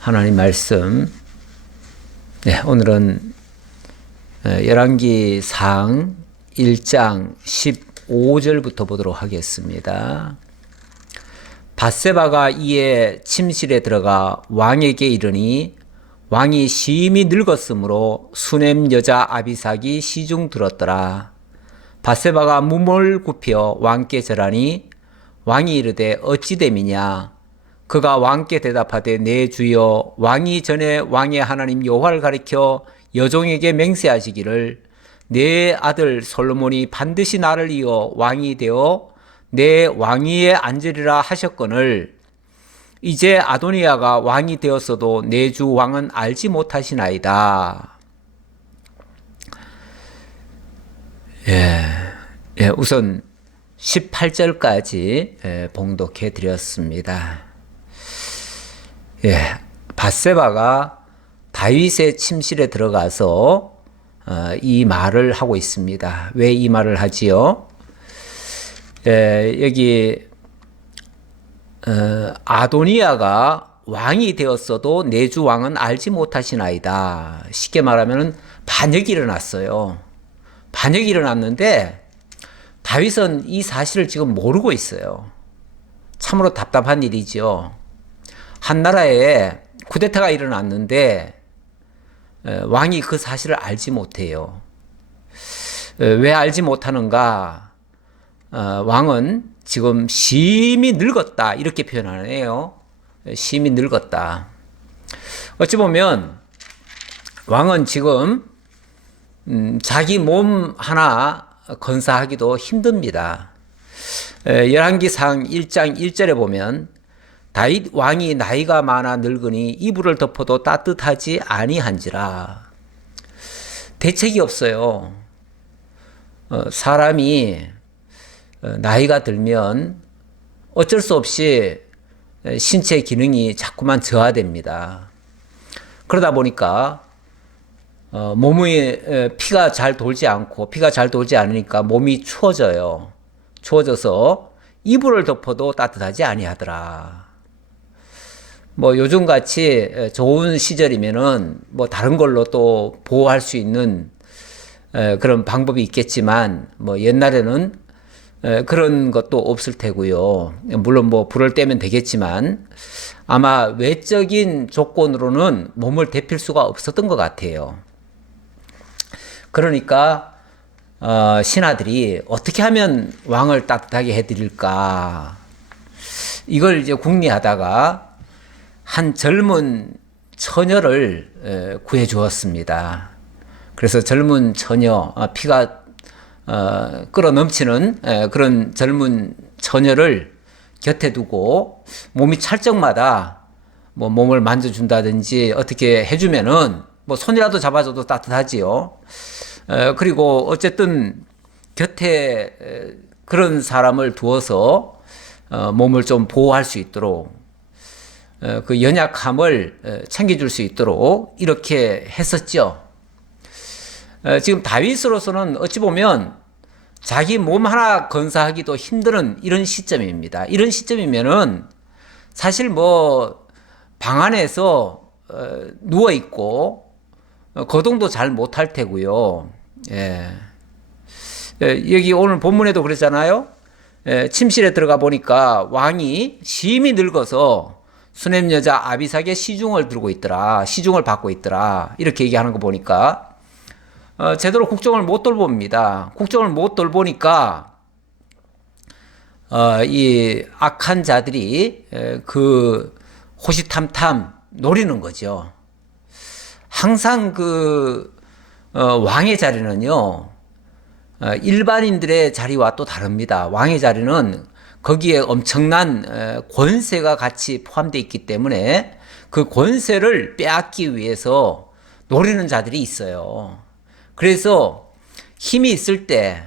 하나님 말씀. 네, 오늘은 열왕기상 1장 15절부터 보도록 하겠습니다. 밧세바가 이에 침실에 들어가 왕에게 이르니 왕이 심히 늙었으므로 수넴 여자 아비삭이 시중 들었더라. 밧세바가 몸을 굽혀 왕께 절하니 왕이 이르되 어찌 됨이냐. 그가 왕께 대답하되 내 주여, 왕이 전에 왕의 하나님 여호와를 가리켜 여종에게 맹세하시기를 내 아들 솔로몬이 반드시 나를 이어 왕이 되어 내 왕위에 앉으리라 하셨거늘 이제 아도니아가 왕이 되었어도 내 주 왕은 알지 못하시나이다. 우선 18절까지 봉독해 드렸습니다. 밧세바가 다윗의 침실에 들어가서 이 말을 하고 있습니다. 왜 이 말을 하지요? 여기 아도니아가 왕이 되었어도 내 주 왕은 알지 못하시나이다. 쉽게 말하면 반역이 일어났어요. 반역이 일어났는데 다윗은 이 사실을 지금 모르고 있어요. 참으로 답답한 일이죠. 한 나라에 쿠데타가 일어났는데 왕이 그 사실을 알지 못해요. 왜 알지 못하는가? 왕은 지금 심히 늙었다 이렇게 표현하네요. 심히 늙었다. 어찌 보면 왕은 지금 자기 몸 하나 건사하기도 힘듭니다. 열왕기상 1장 1절에 보면 다윗 왕이 나이가 많아 늙으니 이불을 덮어도 따뜻하지 아니한지라. 대책이 없어요. 사람이 나이가 들면 어쩔 수 없이 신체 기능이 자꾸만 저하됩니다. 그러다 보니까 몸의 피가 잘 돌지 않고 피가 잘 돌지 않으니까 몸이 추워져요. 추워져서 이불을 덮어도 따뜻하지 아니하더라. 뭐 요즘같이 좋은 시절이면은 뭐 다른 걸로 또 보호할 수 있는 그런 방법이 있겠지만 뭐 옛날에는 그런 것도 없을 테고요. 물론 뭐 불을 떼면 되겠지만 아마 외적인 조건으로는 몸을 데필 수가 없었던 것 같아요. 그러니까 신하들이 어떻게 하면 왕을 따뜻하게 해드릴까 이걸 이제 궁리하다가 한 젊은 처녀를 구해 주었습니다. 그래서 젊은 처녀, 피가 끓어 넘치는 그런 젊은 처녀를 곁에 두고 몸이 찰 적마다 뭐 몸을 만져준다든지 어떻게 해주면은 뭐 손이라도 잡아줘도 따뜻하지요. 그리고 어쨌든 곁에 그런 사람을 두어서 몸을 좀 보호할 수 있도록 그 연약함을 챙겨줄 수 있도록 이렇게 했었죠. 지금 다윗으로서는 어찌 보면 자기 몸 하나 건사하기도 힘든 이런 시점입니다. 이런 시점이면은 사실 뭐 방 안에서 누워 있고 거동도 잘 못할 테고요. 여기 오늘 본문에도 그랬잖아요. 침실에 들어가 보니까 왕이 심히 늙어서 수넴 여자 아비삭의 시중을 들고 있더라. 시중을 받고 있더라. 이렇게 얘기하는 거 보니까 제대로 국정을 못 돌봅니다. 국정을 못 돌보니까 이 악한 자들이 그 호시탐탐 노리는 거죠. 항상 그 왕의 자리는요 일반인들의 자리와 또 다릅니다. 왕의 자리는 거기에 엄청난 권세가 같이 포함되어 있기 때문에 그 권세를 빼앗기 위해서 노리는 자들이 있어요. 그래서 힘이 있을 때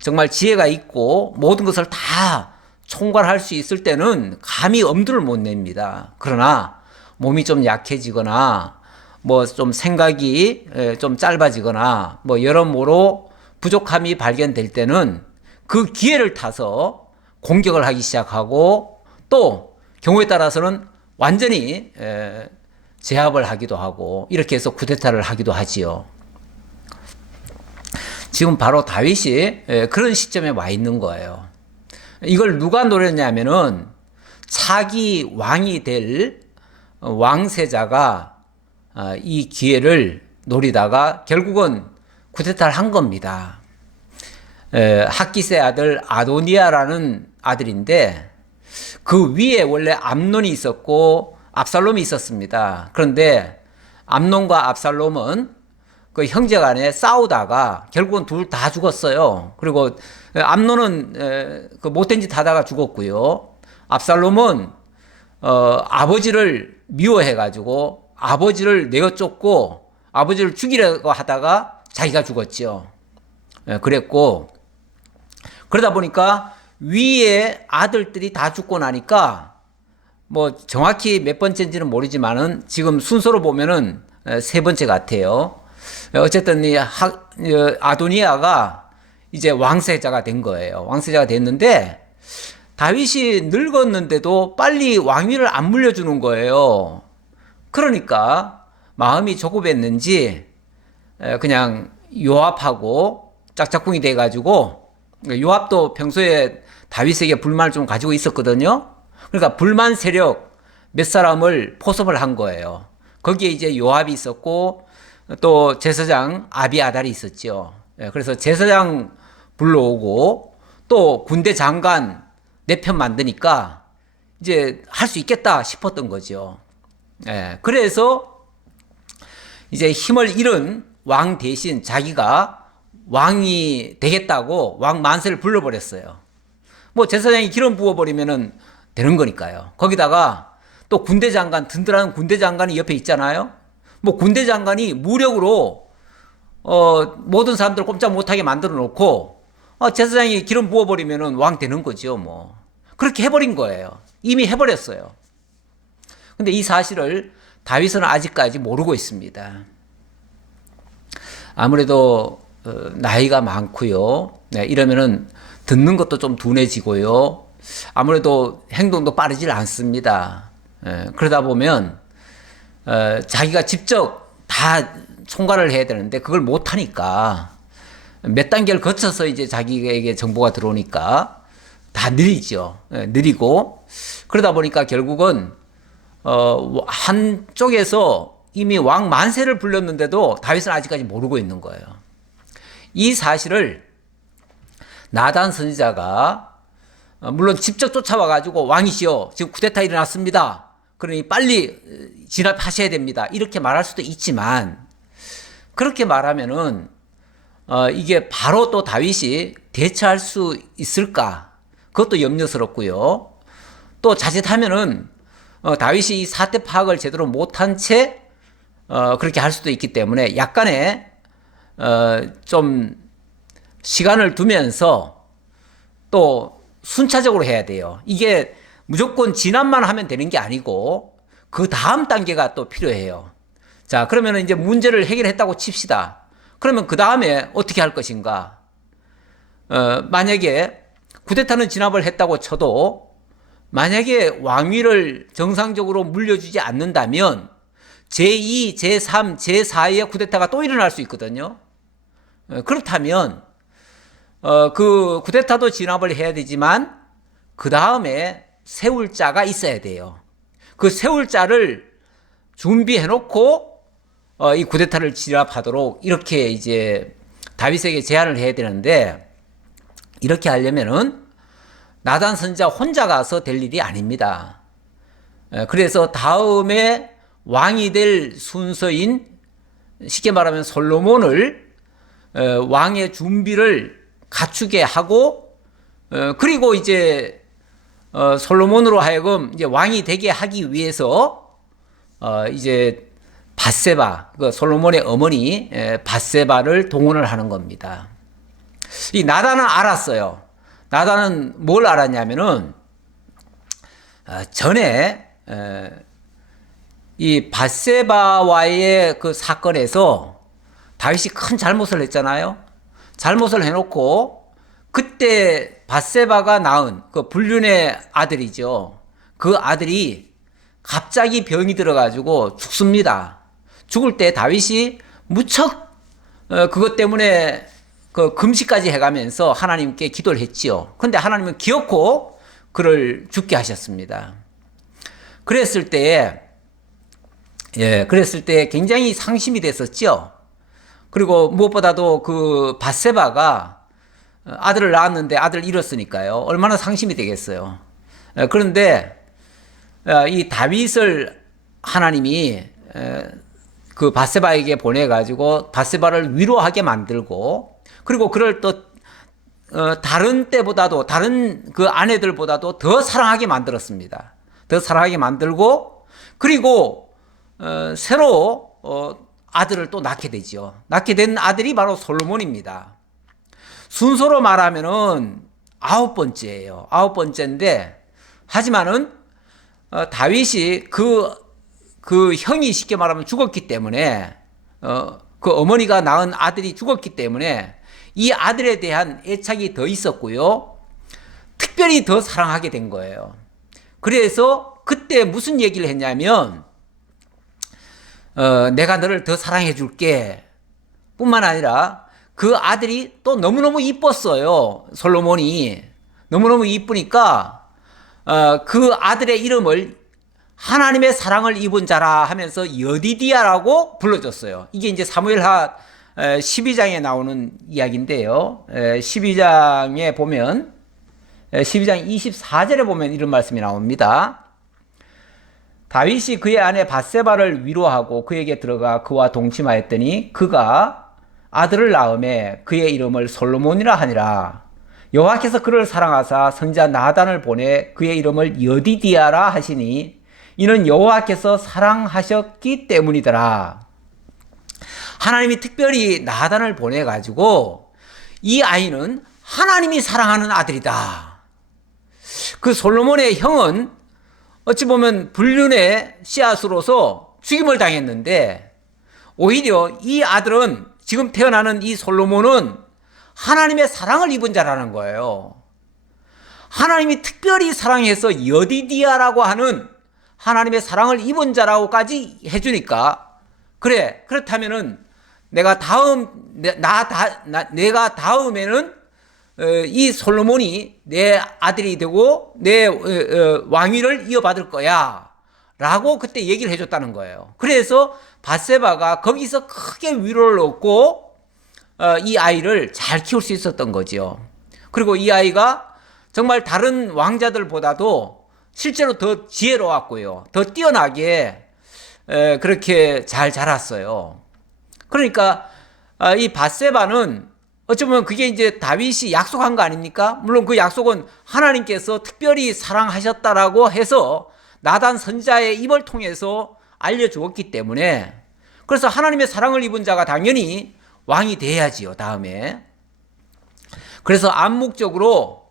정말 지혜가 있고 모든 것을 다 총괄할 수 있을 때는 감히 엄두를 못 냅니다. 그러나 몸이 좀 약해지거나 뭐 좀 생각이 좀 짧아지거나 뭐 여러모로 부족함이 발견될 때는 그 기회를 타서 공격을 하기 시작하고 또 경우에 따라서는 완전히 제압을 하기도 하고 이렇게 해서 쿠데타를 하기도 하지요. 지금 바로 다윗이 그런 시점에 와 있는 거예요. 이걸 누가 노렸냐면은 차기 왕이 될 왕세자가 이 기회를 노리다가 결국은 쿠데타를 한 겁니다. 학기스의 아들 아도니아라는 아들인데 그 위에 원래 암논이 있었고 압살롬이 있었습니다. 그런데 암논과 압살롬은 그 형제간에 싸우다가 결국은 둘 다 죽었어요. 그리고 암논은 그 못된 짓 하다가 죽었고요. 압살롬은 아버지를 미워해가지고 아버지를 내어쫓고 아버지를 죽이려고 하다가 자기가 죽었죠. 그랬고 그러다 보니까 위에 아들들이 다 죽고 나니까 뭐 정확히 몇 번째인지는 모르지만은 지금 순서로 보면은 세 번째 같아요. 어쨌든 이 아도니아가 이제 왕세자가 된 거예요. 왕세자가 됐는데 다윗이 늙었는데도 빨리 왕위를 안 물려주는 거예요. 그러니까 마음이 조급했는지 그냥 요압하고 짝짝꿍이 돼가지고 요압도 평소에 다윗에게 불만을 좀 가지고 있었거든요. 그러니까 불만 세력 몇 사람을 포섭을 한 거예요. 거기에 이제 요압이 있었고 또 제사장 아비아달이 있었죠. 그래서 제사장 불러오고 또 군대 장관 내 편 만드니까 이제 할 수 있겠다 싶었던 거죠. 그래서 이제 힘을 잃은 왕 대신 자기가 왕이 되겠다고 왕 만세를 불러버렸어요. 뭐 제사장이 기름 부어버리면은 되는 거니까요. 거기다가 또 군대 장관, 든든한 군대 장관이 옆에 있잖아요. 뭐 군대 장관이 무력으로 모든 사람들 꼼짝 못하게 만들어 놓고 제사장이 기름 부어버리면은 왕 되는 거죠. 뭐 그렇게 해버린 거예요. 이미 해버렸어요. 근데 이 사실을 다윗은 아직까지 모르고 있습니다. 아무래도 나이가 많고요. 이러면은 듣는 것도 좀 둔해지고요. 아무래도 행동도 빠르질 않습니다. 그러다 보면 자기가 직접 다 총괄을 해야 되는데 그걸 못 하니까 몇 단계를 거쳐서 이제 자기에게 정보가 들어오니까 다 느리죠. 느리고 그러다 보니까 결국은 한쪽에서 이미 왕 만세를 불렀는데도 다윗은 아직까지 모르고 있는 거예요. 이 사실을 나단 선지자가 물론 직접 쫓아와 가지고 왕이시여 지금 쿠데타 일어났습니다. 그러니 빨리 진압하셔야 됩니다. 이렇게 말할 수도 있지만 그렇게 말하면은 이게 바로 또 다윗이 대처할 수 있을까? 그것도 염려스럽고요. 또 자칫하면은 다윗이 이 사태 파악을 제대로 못한 채 그렇게 할 수도 있기 때문에 약간의 좀 시간을 두면서 또 순차적으로 해야 돼요. 이게 무조건 진압만 하면 되는 게 아니고 그 다음 단계가 또 필요해요. 자, 그러면 이제 문제를 해결했다고 칩시다. 그러면 그 다음에 어떻게 할 것인가? 만약에 쿠데타는 진압을 했다고 쳐도 만약에 왕위를 정상적으로 물려주지 않는다면 제2, 제3, 제4의 쿠데타가 또 일어날 수 있거든요. 그렇다면 그 쿠데타도 진압을 해야 되지만 그 다음에 세울 자가 있어야 돼요. 그 세울 자를 준비해 놓고 이 쿠데타를 진압하도록 이렇게 이제 다윗에게 제안을 해야 되는데 이렇게 하려면은 나단 선지자 혼자 가서 될 일이 아닙니다. 그래서 다음에 왕이 될 순서인 쉽게 말하면 솔로몬을 왕의 준비를 갖추게 하고 그리고 이제 솔로몬으로 하여금 이제 왕이 되게 하기 위해서 이제 밧세바, 그 솔로몬의 어머니 밧세바를 동원을 하는 겁니다. 이 나단은 알았어요. 나단은 뭘 알았냐면은 전에 이 밧세바와의 그 사건에서 다윗이 큰 잘못을 했잖아요. 잘못을 해놓고 그때 밧세바가 낳은 그 불륜의 아들이죠. 그 아들이 갑자기 병이 들어가지고 죽습니다. 죽을 때 다윗이 무척 그것 때문에 그 금식까지 해가면서 하나님께 기도를 했지요. 그런데 하나님은 기어코 그를 죽게 하셨습니다. 그랬을 때에 굉장히 상심이 됐었죠. 그리고 무엇보다도 그 밧세바가 아들을 낳았는데 아들을 잃었으니까요. 얼마나 상심이 되겠어요. 그런데 이 다윗을 하나님이 그 밧세바에게 보내가지고 밧세바를 위로하게 만들고, 그리고 그를 또 다른 때보다도 다른 그 아내들보다도 더 사랑하게 만들었습니다. 더 사랑하게 만들고, 그리고 새로 아들을 또 낳게 되죠. 낳게 된 아들이 바로 솔로몬입니다. 순서로 말하면은 9번째예요. 9번째인데, 하지만은 다윗이 그 형이 쉽게 말하면 죽었기 때문에, 그 어머니가 낳은 아들이 죽었기 때문에 이 아들에 대한 애착이 더 있었고요. 특별히 더 사랑하게 된 거예요. 그래서 그때 무슨 얘기를 했냐면, 내가 너를 더 사랑해 줄게 뿐만 아니라 그 아들이 또 너무너무 이뻤어요. 솔로몬이 너무너무 이쁘니까 그 아들의 이름을 하나님의 사랑을 입은 자라 하면서 여디디아라고 불러줬어요. 이게 이제 사무엘하 12장에 나오는 이야기인데요. 12장에 보면 12장 24절에 보면 이런 말씀이 나옵니다. 다윗이 그의 아내 밧세바를 위로하고 그에게 들어가 그와 동침하였더니 그가 아들을 낳음에 그의 이름을 솔로몬이라 하니라. 여호와께서 그를 사랑하사 선지자 나단을 보내 그의 이름을 여디디아라 하시니 이는 여호와께서 사랑하셨기 때문이더라. 하나님이 특별히 나단을 보내가지고 이 아이는 하나님이 사랑하는 아들이다. 그 솔로몬의 형은 어찌 보면 불륜의 씨앗으로서 죽임을 당했는데, 오히려 이 아들은, 지금 태어나는 이 솔로몬은 하나님의 사랑을 입은 자라는 거예요. 하나님이 특별히 사랑해서 여디디아라고 하는 하나님의 사랑을 입은 자라고까지 해주니까, 그래, 그렇다면은 내가 다음에는 이 솔로몬이 내 아들이 되고 내 왕위를 이어받을 거야 라고 그때 얘기를 해줬다는 거예요. 그래서 밧세바가 거기서 크게 위로를 얻고 이 아이를 잘 키울 수 있었던 거죠. 그리고 이 아이가 정말 다른 왕자들보다도 실제로 더 지혜로웠고요, 더 뛰어나게 그렇게 잘 자랐어요. 그러니까 이 밧세바는 어쩌면 그게 이제 다윗이 약속한 거 아닙니까? 물론 그 약속은 하나님께서 특별히 사랑하셨다라고 해서 나단 선지자의 입을 통해서 알려주었기 때문에, 그래서 하나님의 사랑을 입은 자가 당연히 왕이 돼야지요, 다음에. 그래서 암묵적으로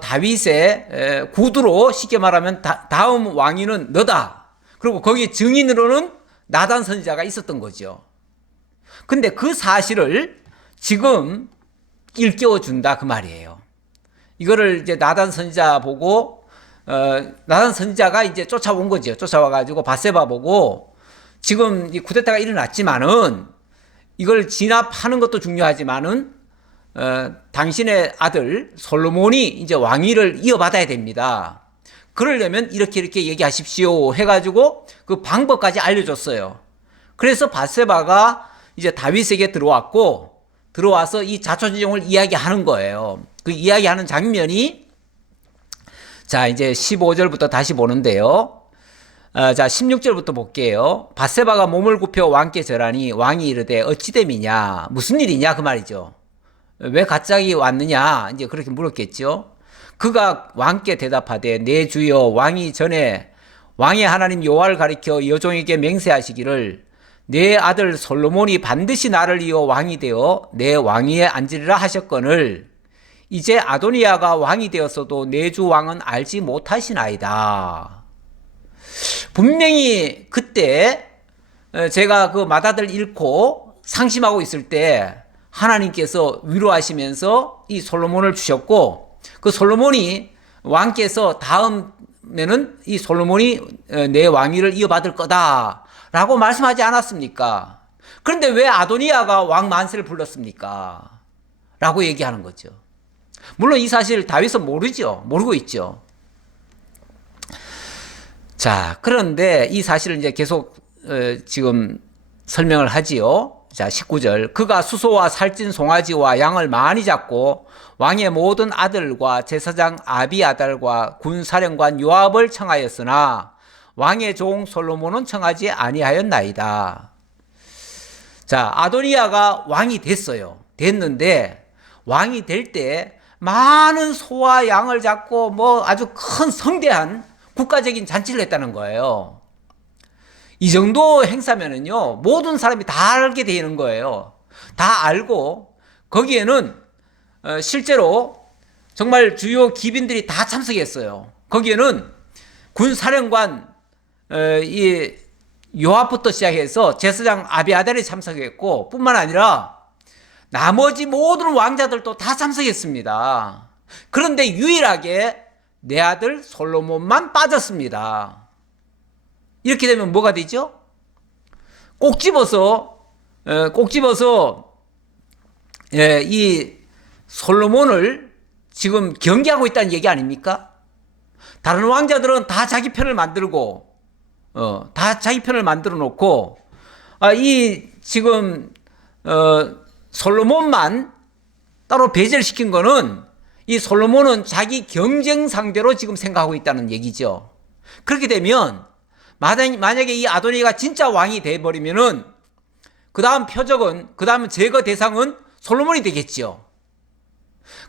다윗의 구두로 쉽게 말하면 다음 왕위는 너다. 그리고 거기 증인으로는 나단 선지자가 있었던 거죠. 근데 그 사실을 지금 일깨워 준다 그 말이에요. 이거를 이제 나단 선지자 보고 나단 선지자가 이제 쫓아온 거죠. 쫓아와 가지고 밧세바 보고, 지금 이 쿠데타가 일어났지만은 이걸 진압하는 것도 중요하지만은 당신의 아들 솔로몬이 이제 왕위를 이어받아야 됩니다. 그러려면 이렇게 얘기하십시오 해가지고 그 방법까지 알려줬어요. 그래서 밧세바가 이제 다윗에게 들어와서 이 자초지종을 이야기하는 거예요. 그 이야기하는 장면이, 자, 이제 15절부터 다시 보는데요. 자, 16절부터 볼게요. 밧세바가 몸을 굽혀 왕께 절하니 왕이 이르되 어찌됨이냐, 무슨 일이냐 그 말이죠. 왜 갑자기 왔느냐 이제 그렇게 물었겠죠. 그가 왕께 대답하되 내 주여 왕이 전에 왕의 하나님 여호와를 가리켜 여종에게 맹세하시기를 내 아들 솔로몬이 반드시 나를 이어 왕이 되어 내 왕위에 앉으리라 하셨거늘 이제 아도니아가 왕이 되었어도 내 주 왕은 알지 못하시나이다. 분명히 그때 제가 그 맏아들 잃고 상심하고 있을 때 하나님께서 위로하시면서 이 솔로몬을 주셨고, 그 솔로몬이 왕께서 다음 되면은 이 솔로몬이 내 왕위를 이어받을 거다라고 말씀하지 않았습니까? 그런데 왜 아도니아가 왕 만세를 불렀습니까? 라고 얘기하는 거죠. 물론 이 사실 다윗은 모르고 있죠. 자, 그런데 이 사실을 이제 계속 지금 설명을 하지요. 자, 19절. 그가 수소와 살찐 송아지와 양을 많이 잡고 왕의 모든 아들과 제사장 아비아달과 군사령관 요압을 청하였으나 왕의 종 솔로몬은 청하지 아니하였나이다. 자, 아도니아가 왕이 됐는데 왕이 될 때 많은 소와 양을 잡고 뭐 아주 큰 성대한 국가적인 잔치를 했다는 거예요. 이 정도 행사면은요, 모든 사람이 다 알게 되는 거예요. 다 알고, 거기에는, 실제로 정말 주요 기빈들이 다 참석했어요. 거기에는 군사령관, 이 요압부터 시작해서 제사장 아비아달이 참석했고, 뿐만 아니라 나머지 모든 왕자들도 다 참석했습니다. 그런데 유일하게 내 아들 솔로몬만 빠졌습니다. 이렇게 되면 뭐가 되죠? 꼭 집어서 이 솔로몬을 지금 경계하고 있다는 얘기 아닙니까? 다른 왕자들은 다 자기 편을 만들고 다 자기 편을 만들어 놓고 이 지금 솔로몬만 따로 배제를 시킨 거는 이 솔로몬은 자기 경쟁 상대로 지금 생각하고 있다는 얘기죠. 그렇게 되면 만약에 이 아도니아가 진짜 왕이 돼버리면은 그 다음 표적은, 그 다음 제거 대상은 솔로몬이 되겠죠.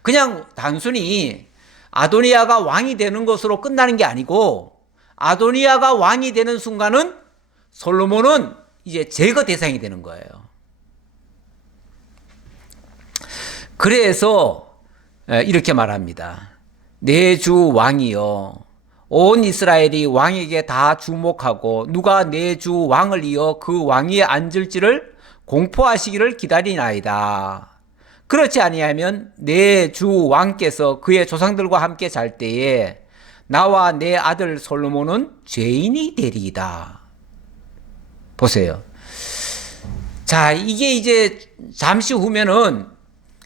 그냥 단순히 아도니아가 왕이 되는 것으로 끝나는 게 아니고 아도니아가 왕이 되는 순간은 솔로몬은 이제 제거 대상이 되는 거예요. 그래서 이렇게 말합니다. 내 주 왕이여, 온 이스라엘이 왕에게 다 주목하고 누가 내 주 왕을 이어 그 왕위에 앉을지를 공포하시기를 기다리나이다. 그렇지 아니하면 내 주 왕께서 그의 조상들과 함께 잘 때에 나와 내 아들 솔로몬은 죄인이 되리이다. 보세요. 자, 이게 이제 잠시 후면은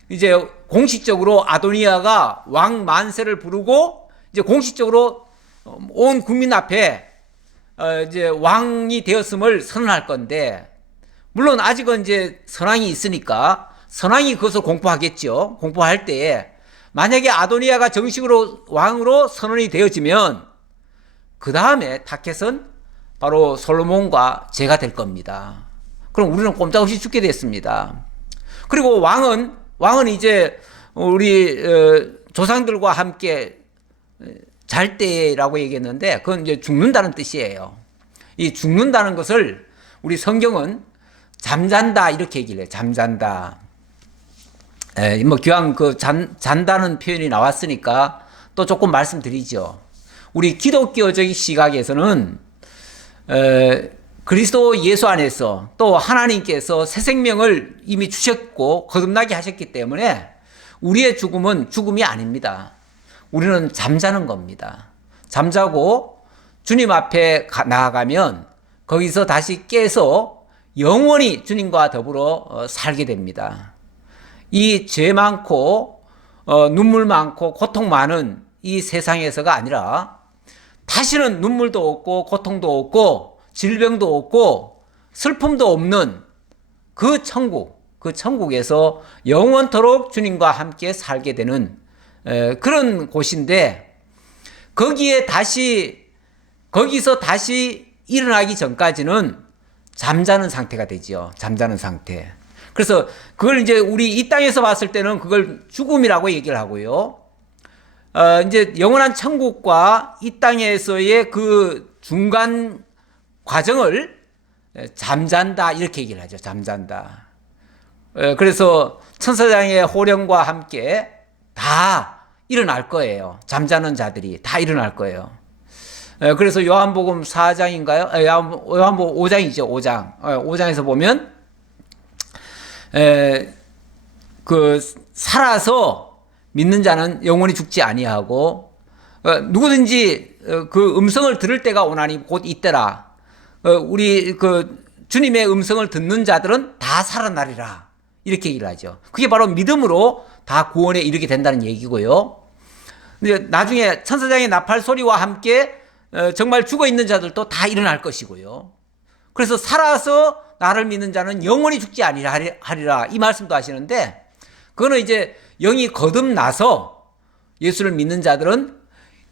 이제 공식적으로 아도니아가 왕 만세를 부르고 이제 공식적으로 온 국민 앞에 이제 왕이 되었음을 선언할 건데, 물론 아직은 이제 선왕이 있으니까 선왕이 그것을 공포하겠죠. 공포할 때에 만약에 아도니아가 정식으로 왕으로 선언이 되어지면 그 다음에 타켓은 바로 솔로몬과 제가 될 겁니다. 그럼 우리는 꼼짝없이 죽게 됐습니다. 그리고 왕은 이제 우리 조상들과 함께 잘 때라고 얘기했는데 그건 이제 죽는다는 뜻이에요. 이 죽는다는 것을 우리 성경은 잠잔다 이렇게 얘기를 해요. 잠잔다. 뭐 기왕 잔다는 표현이 나왔으니까 또 조금 말씀드리죠. 우리 기독교적 시각에서는 그리스도 예수 안에서 또 하나님께서 새 생명을 이미 주셨고 거듭나게 하셨기 때문에 우리의 죽음은 죽음이 아닙니다. 우리는 잠자는 겁니다. 잠자고 주님 앞에 나아가면 거기서 다시 깨서 영원히 주님과 더불어 살게 됩니다. 이 죄 많고 눈물 많고 고통 많은 이 세상에서가 아니라 다시는 눈물도 없고 고통도 없고 질병도 없고 슬픔도 없는 그 천국에서 영원토록 주님과 함께 살게 되는 그런 곳인데, 거기서 다시 일어나기 전까지는 잠자는 상태가 되죠. 잠자는 상태. 그래서 그걸 이제 우리 이 땅에서 봤을 때는 그걸 죽음이라고 얘기를 하고요. 이제 영원한 천국과 이 땅에서의 그 중간 과정을 잠잔다 이렇게 얘기를 하죠. 잠잔다. 그래서 천사장의 호령과 함께 다 일어날 거예요. 잠자는 자들이 다 일어날 거예요. 그래서 요한복음 4장인가요? 요한복음 5장이죠. 5장. 5장에서 보면 살아서 믿는 자는 영원히 죽지 아니하고 누구든지 그 음성을 들을 때가 오나니 곧 이때라. 우리 그 주님의 음성을 듣는 자들은 다 살아나리라. 이렇게 얘기를 하죠. 그게 바로 믿음으로 다 구원에 이르게 된다는 얘기고요. 근데 나중에 천사장의 나팔 소리와 함께 정말 죽어 있는 자들도 다 일어날 것이고요. 그래서 살아서 나를 믿는 자는 영원히 죽지 아니라 하리라. 이 말씀도 하시는데, 그거는 이제 영이 거듭나서 예수를 믿는 자들은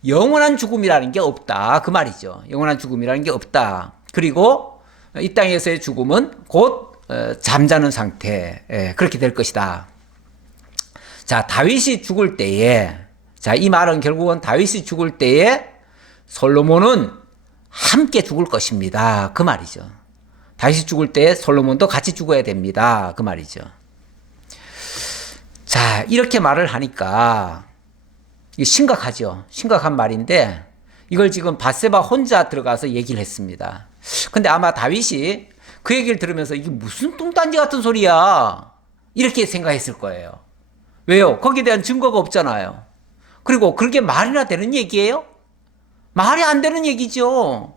영원한 죽음이라는 게 없다. 그 말이죠. 영원한 죽음이라는 게 없다. 그리고 이 땅에서의 죽음은 곧 잠자는 상태. 그렇게 될 것이다. 자, 다윗이 죽을 때에, 자, 이 말은 결국은 다윗이 죽을 때에 솔로몬은 함께 죽을 것입니다. 그 말이죠. 다윗이 죽을 때 솔로몬도 같이 죽어야 됩니다. 그 말이죠. 자, 이렇게 말을 하니까 이게 심각하죠. 심각한 말인데 이걸 지금 밧세바 혼자 들어가서 얘기를 했습니다. 근데 아마 다윗이 그 얘기를 들으면서 이게 무슨 뚱딴지 같은 소리야, 이렇게 생각했을 거예요. 왜요? 거기에 대한 증거가 없잖아요. 그리고 그렇게 말이나 되는 얘기예요? 말이 안 되는 얘기죠.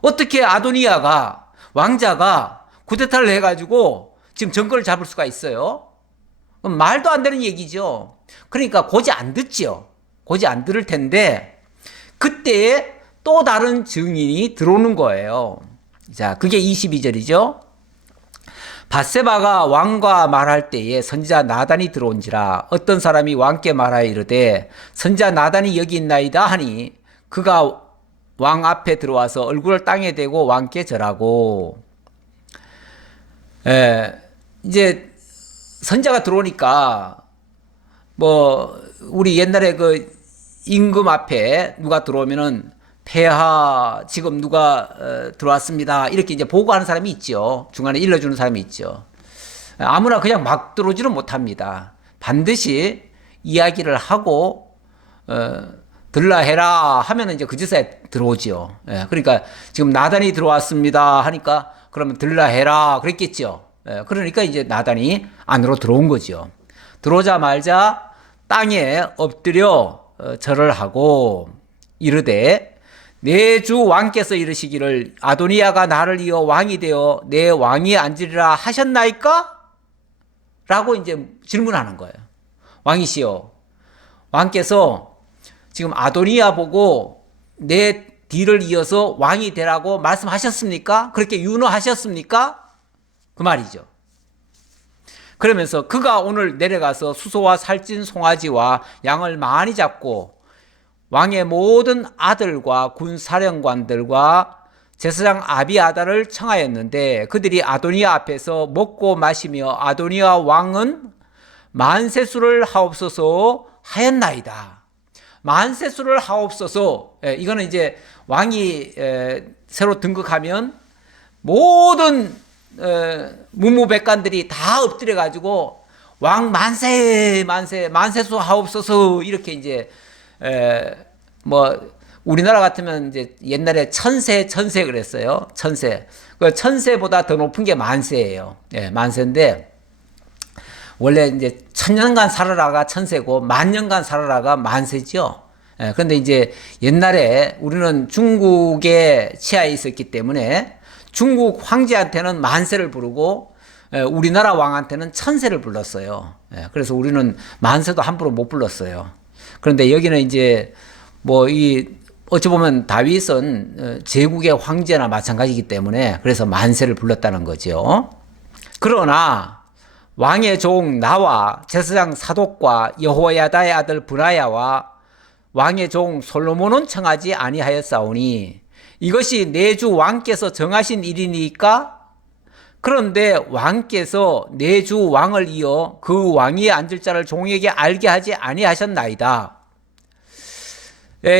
어떻게 아도니아가, 왕자가 쿠데타를 해가지고 지금 정권을 잡을 수가 있어요? 말도 안 되는 얘기죠. 그러니까 고지 안 듣죠. 고지 안 들을 텐데 그때에 또 다른 증인이 들어오는 거예요. 자, 그게 22절이죠. 밧세바가 왕과 말할 때에 선지자 나단이 들어온지라 어떤 사람이 왕께 말하여 이르되 선지자 나단이 여기 있나이다 하니 그가 왕 앞에 들어와서 얼굴을 땅에 대고 왕께 절하고. 이제 선지자가 들어오니까 뭐 우리 옛날에 그 임금 앞에 누가 들어오면은 폐하 지금 누가 들어왔습니다 이렇게 이제 보고하는 사람이 있죠. 중간에 일러주는 사람이 있죠. 아무나 그냥 막 들어오지는 못합니다. 반드시 이야기를 하고 들라 해라 하면은 이제 그제서야 들어오죠. 그러니까 지금 나단이 들어왔습니다 하니까 그러면 들라 해라 그랬겠죠. 그러니까 이제 나단이 안으로 들어온 거죠. 들어오자마자 땅에 엎드려 절을 하고 이르되 내 주 왕께서 이르시기를 아도니아가 나를 이어 왕이 되어 내 왕위에 앉으리라 하셨나이까? 라고 이제 질문하는 거예요. 왕이시여, 왕께서 지금 아도니아 보고 내 뒤를 이어서 왕이 되라고 말씀하셨습니까? 그렇게 윤호하셨습니까? 그 말이죠. 그러면서 그가 오늘 내려가서 수소와 살찐 송아지와 양을 많이 잡고 왕의 모든 아들과 군사령관들과 제사장 아비아달을 청하였는데 그들이 아도니아 앞에서 먹고 마시며 아도니아 왕은 만세수를 하옵소서 하였나이다. 만세수를 하옵소서. 이거는 이제 왕이 새로 등극하면 모든 문무백관들이 다 엎드려 가지고 왕 만세 만세 만세수 하옵소서 이렇게 이제 뭐 우리나라 같으면 이제 옛날에 천세 그랬어요. 천세. 그 천세보다 더 높은 게 만세예요. 만세인데 원래 이제 1000년간 살아라가 천세고 10,000년간 살아라가 만세죠. 그런데 이제 옛날에 우리는 중국에 치하에 있었기 때문에 중국 황제한테는 만세를 부르고 우리나라 왕한테는 천세를 불렀어요. 그래서 우리는 만세도 함부로 못 불렀어요. 그런데 여기는 이제 뭐 어찌 보면 다윗은 제국의 황제나 마찬가지이기 때문에 그래서 만세를 불렀다는 거죠. 그러나 왕의 종 나와 제사장 사독과 여호야다의 아들 브나야와 왕의 종 솔로몬은 청하지 아니하였사오니 이것이 내 주 왕께서 정하신 일이니까. 그런데 왕께서 내 주 왕을 이어 그 왕위에 앉을 자를 종에게 알게 하지 아니하셨나이다.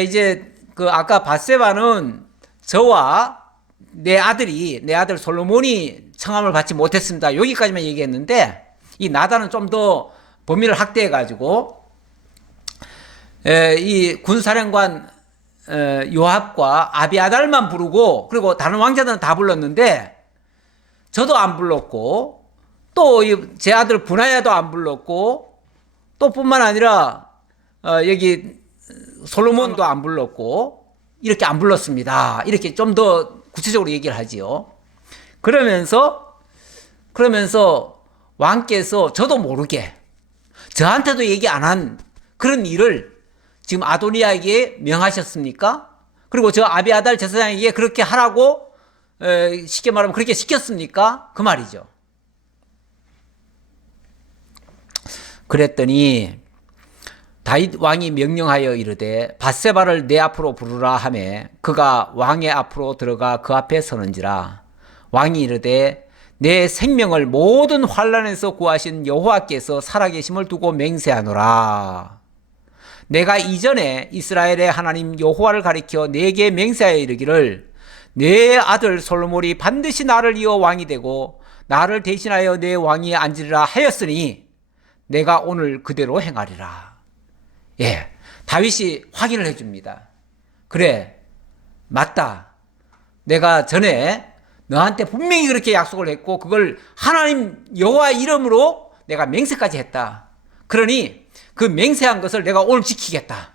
이제 그 아까 밧세바는 저와 내 아들 솔로몬이 청함을 받지 못했습니다. 여기까지만 얘기했는데 이 나단은 좀 더 범위를 확대해 가지고 이 군사령관 요압과 아비아달만 부르고 그리고 다른 왕자들은 다 불렀는데 저도 안 불렀고 또 제 아들 브나야도 안 불렀고 또 뿐만 아니라 여기 솔로몬도 안 불렀고 이렇게 안 불렀습니다. 이렇게 좀 더 구체적으로 얘기를 하지요. 그러면서 왕께서 저도 모르게 저한테도 얘기 안 한 그런 일을 지금 아도니아에게 명하셨습니까? 그리고 저 아비아달 제사장에게 그렇게 하라고 쉽게 말하면 그렇게 시켰습니까? 그 말이죠. 그랬더니 다윗 왕이 명령하여 이르되 밧세바를 내 앞으로 부르라 하매 그가 왕의 앞으로 들어가 그 앞에 서는지라. 왕이 이르되 내 생명을 모든 환난에서 구하신 여호와께서 살아계심을 두고 맹세하노라. 내가 이전에 이스라엘의 하나님 여호와를 가리켜 내게 맹세하여 이르기를 내 아들 솔로몬이 반드시 나를 이어 왕이 되고 나를 대신하여 내 왕위에 앉으리라 하였으니 내가 오늘 그대로 행하리라. 예, 다윗이 확인을 해줍니다. 그래, 맞다. 내가 전에 너한테 분명히 그렇게 약속을 했고 그걸 하나님 여호와 이름으로 내가 맹세까지 했다. 그러니 그 맹세한 것을 내가 오늘 지키겠다.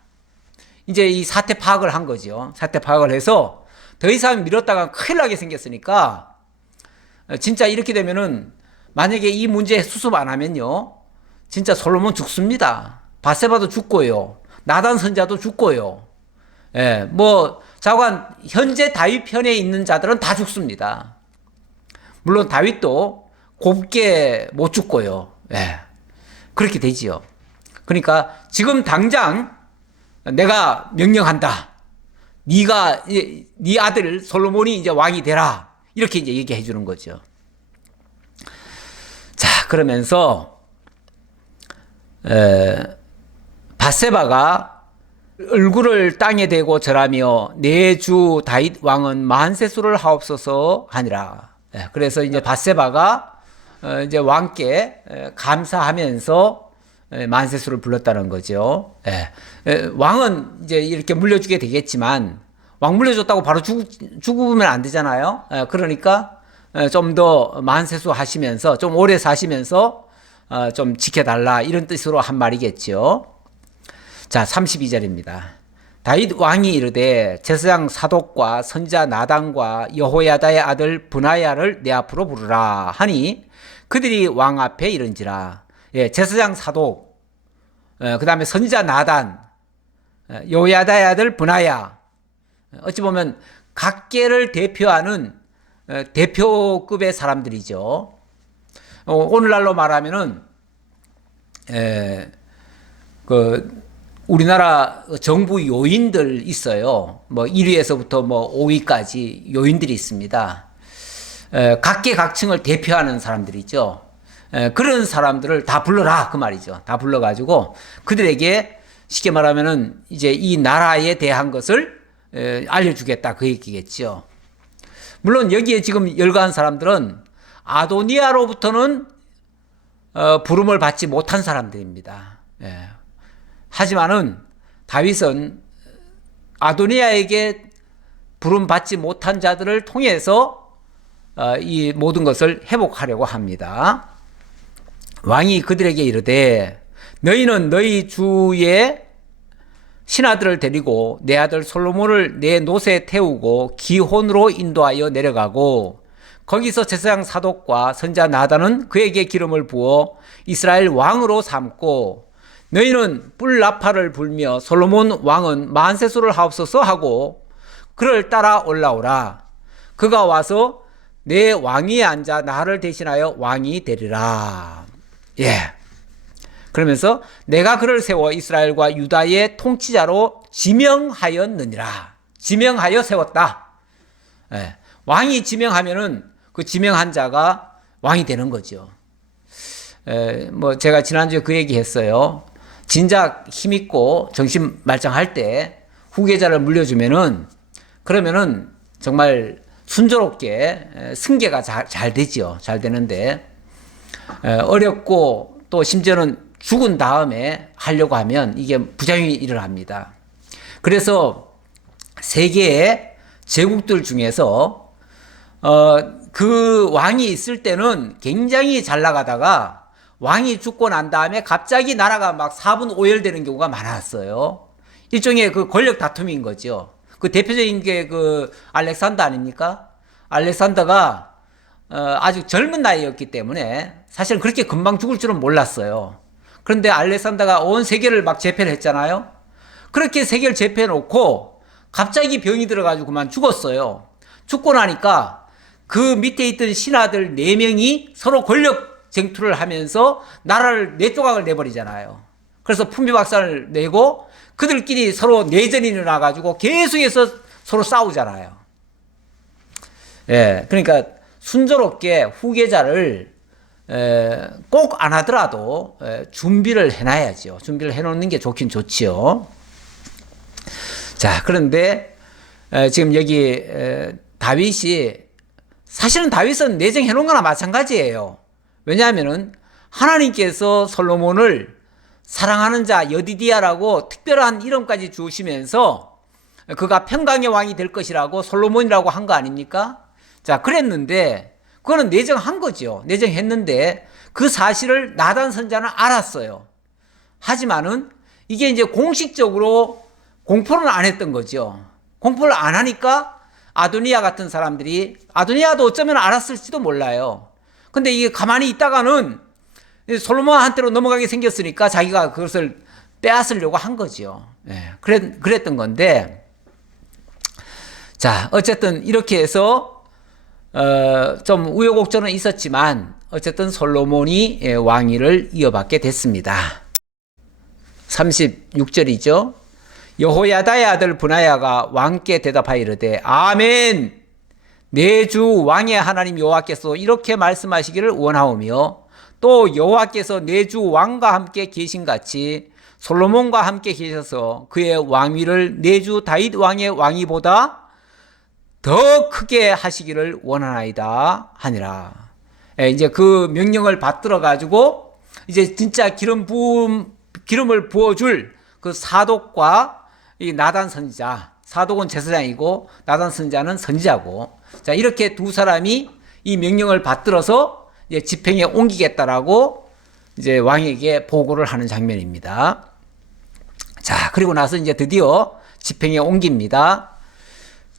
이제 이 사태 파악을 한 거죠. 사태 파악을 해서 더 이상 미뤘다가 큰일 나게 생겼으니까 진짜 이렇게 되면은 만약에 이 문제 수습 안 하면요 진짜 솔로몬 죽습니다. 밧세바도 죽고요. 나단 선자도 죽고요. 예, 뭐 자관 현재 다윗 편에 있는 자들은 다 죽습니다. 물론 다윗도 곱게 못 죽고요. 예, 그렇게 되지요. 그러니까 지금 당장 내가 명령한다. 네가 네 아들 솔로몬이 이제 왕이 되라. 이렇게 이제 얘기해 주는 거죠. 자, 그러면서 밧세바가 얼굴을 땅에 대고 절하며 내 주 다윗 왕은 만세수를 하옵소서 하니라. 그래서 이제 밧세바가 이제 왕께 감사하면서 만세수를 불렀다는 거죠. 왕은 이제 이렇게 물려주게 되겠지만 왕 물려줬다고 바로 죽으면 안 되잖아요. 그러니까 좀 더 만세수 하시면서 좀 오래 사시면서 좀 지켜달라 이런 뜻으로 한 말이겠죠. 자, 32절입니다. 다윗 왕이 이르되 제사장 사독과 선지자 나단과 여호야다의 아들 브나야를 내 앞으로 부르라 하니 그들이 왕 앞에 이른지라. 예, 제사장 사독, 그 다음에 선지자 나단, 여호야다의 아들 브나야. 어찌 보면 각계를 대표하는 대표급의 사람들이죠. 오늘날로 말하면은 우리나라 정부 요인들 있어요. 뭐 1위에서부터 뭐 5위까지 요인들이 있습니다. 각계각층을 대표하는 사람들이죠. 그런 사람들을 다 불러라 그 말이죠. 다 불러가지고 그들에게 쉽게 말하면은 이제 이 나라에 대한 것을 알려주겠다 그 얘기겠죠. 물론 여기에 지금 열거한 사람들은 아도니아로부터는 부름을 받지 못한 사람들입니다. 하지만은 다윗은 아도니아에게 부름 받지 못한 자들을 통해서 이 모든 것을 회복하려고 합니다. 왕이 그들에게 이르되 너희는 너희 주의 신하들을 데리고 내 아들 솔로몬을 내 노새에 태우고 기혼으로 인도하여 내려가고 거기서 제사장 사독과 선지자 나단은 그에게 기름을 부어 이스라엘 왕으로 삼고 너희는 뿔나파를 불며 솔로몬 왕은 만세수를 하옵소서 하고 그를 따라 올라오라. 그가 와서 내 왕위에 앉아 나를 대신하여 왕이 되리라. 예. 그러면서 내가 그를 세워 이스라엘과 유다의 통치자로 지명하였느니라. 지명하여 세웠다. 예. 왕이 지명하면은 그 지명한 자가 왕이 되는 거죠. 뭐 제가 지난주에 그 얘기 했어요. 진작 힘있고 정신 말짱할 때 후계자를 물려주면은 그러면은 정말 순조롭게 승계가 잘 되죠. 잘 되는데 어렵고 또 심지어는 죽은 다음에 하려고 하면 이게 부작용이 일어납니다. 그래서 세계의 제국들 중에서 그 왕이 있을 때는 굉장히 잘 나가다가 왕이 죽고 난 다음에 갑자기 나라가 막 4분 오열되는 경우가 많았어요. 일종의 그 권력 다툼인 거죠. 그 대표적인 게 그 알렉산더 아닙니까? 알렉산더가 아주 젊은 나이였기 때문에 사실은 그렇게 금방 죽을 줄은 몰랐어요. 그런데 알렉산더가 온 세계를 막 제패를 했잖아요. 그렇게 세계를 제패해 놓고 갑자기 병이 들어가지고 그만 죽었어요. 죽고 나니까 그 밑에 있던 신하들 4명이 서로 권력 쟁투를 하면서 나라를 4조각을 내버리잖아요. 그래서 품위박산을 내고 그들끼리 서로 내전이 일어나가지고 계속해서 서로 싸우잖아요. 예, 그러니까 순조롭게 후계자를 꼭 안 하더라도 준비를 해놔야죠. 준비를 해놓는 게 좋긴 좋지요. 자, 그런데 지금 여기 다윗이 사실은 다윗은 내정해 놓은 거나 마찬가지예요. 왜냐하면은 하나님께서 솔로몬을 사랑하는 자 여디디아라고 특별한 이름까지 주시면서 그가 평강의 왕이 될 것이라고 솔로몬이라고 한 거 아닙니까? 자, 그랬는데 그거는 내정한 거죠. 내정했는데 그 사실을 나단 선자는 알았어요. 하지만은 이게 이제 공식적으로 공포는 안 했던 거죠. 공포를 안 하니까 아도니아 같은 사람들이, 아도니아도 어쩌면 알았을지도 몰라요. 근데 이게 가만히 있다가는 솔로몬한테로 넘어가게 생겼으니까 자기가 그것을 빼앗으려고 한 거죠. 그랬던 건데, 자, 어쨌든 이렇게 해서 좀 우여곡절은 있었지만 어쨌든 솔로몬이 왕위를 이어받게 됐습니다. 36절이죠. 여호야다의 아들 브나야가 왕께 대답하여 이르되 아멘, 내 주 왕의 하나님 여호와께서 이렇게 말씀하시기를 원하오며 또 여호와께서 내 주 왕과 함께 계신같이 솔로몬과 함께 계셔서 그의 왕위를 내 주 다윗 왕의 왕위보다 더 크게 하시기를 원하나이다 하니라. 이제 그 명령을 받들어 가지고 이제 진짜 기름을 부어줄 그 사독과 이 나단 선지자, 사독은 제사장이고 나단 선지자는 선지자고, 자, 이렇게 두 사람이 이 명령을 받들어서 이제 집행에 옮기겠다라고 이제 왕에게 보고를 하는 장면입니다. 자, 그리고 나서 이제 드디어 집행에 옮깁니다.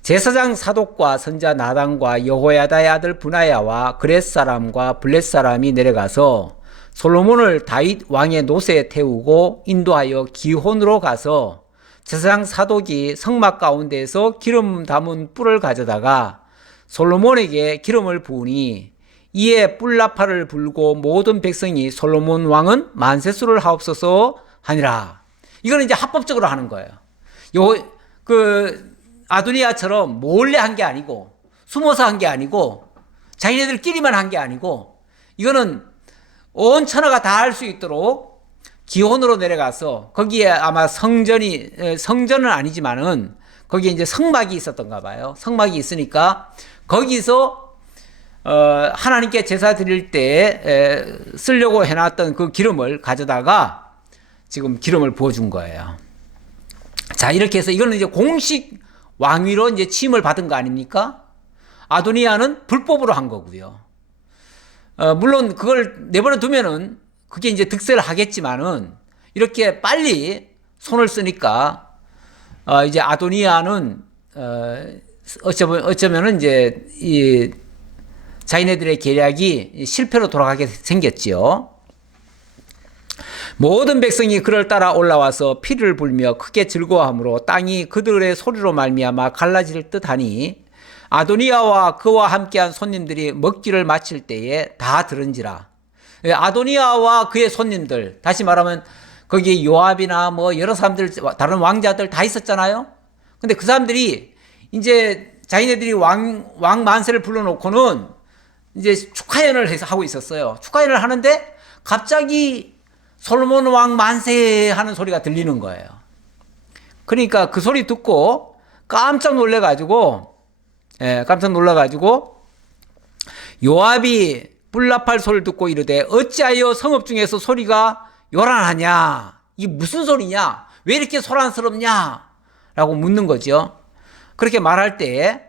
제사장 사독과 선자 나단과 여호야다의 아들 브나야와 그렛 사람과 블렛 사람이 내려가서 솔로몬을 다윗 왕의 노새에 태우고 인도하여 기혼으로 가서 제사장 사독이 성막 가운데에서 기름 담은 뿔을 가져다가 솔로몬에게 기름을 부으니 이에 뿔나팔을 불고 모든 백성이 솔로몬 왕은 만세수를 하옵소서 하니라. 이거는 이제 합법적으로 하는 거예요. 아도니아처럼 몰래 한 게 아니고 숨어서 한 게 아니고 자기네들끼리만 한 게 아니고 이거는 온 천하가 다 할 수 있도록 기혼으로 내려가서 거기에 아마 성전은 아니지만은 거기에 이제 성막이 있었던가 봐요. 성막이 있으니까 거기서 하나님께 제사 드릴 때 쓰려고 해놨던 그 기름을 가져다가 지금 기름을 부어준 거예요. 자, 이렇게 해서 이거는 이제 공식 왕위로 이제 취임을 받은 거 아닙니까? 아도니아는 불법으로 한 거고요. 물론 그걸 내버려 두면은 그게 이제 득세를 하겠지만은 이렇게 빨리 손을 쓰니까 이제 아도니아는 어쩌면은 이제 이 자기네들의 계략이 실패로 돌아가게 생겼지요. 모든 백성이 그를 따라 올라와서 피를 불며 크게 즐거워하므로 땅이 그들의 소리로 말미암아 갈라질 듯하니 아도니아와 그와 함께한 손님들이 먹기를 마칠 때에 다 들은지라. 아도니아와 그의 손님들, 다시 말하면 거기 요압이나 뭐 여러 사람들, 다른 왕자들 다 있었잖아요. 근데 그 사람들이 이제 자기네들이 왕 만세를 불러놓고는 이제 축하연을 해서 하고 있었어요. 축하연을 하는데 갑자기 솔로몬 왕 만세 하는 소리가 들리는 거예요. 그러니까 그 소리 듣고 깜짝 놀라가지고 요압이 뿔나팔 소리를 듣고 이르되 어찌하여 성읍 중에서 소리가 요란하냐? 이게 무슨 소리냐? 왜 이렇게 소란스럽냐? 라고 묻는 거죠. 그렇게 말할 때에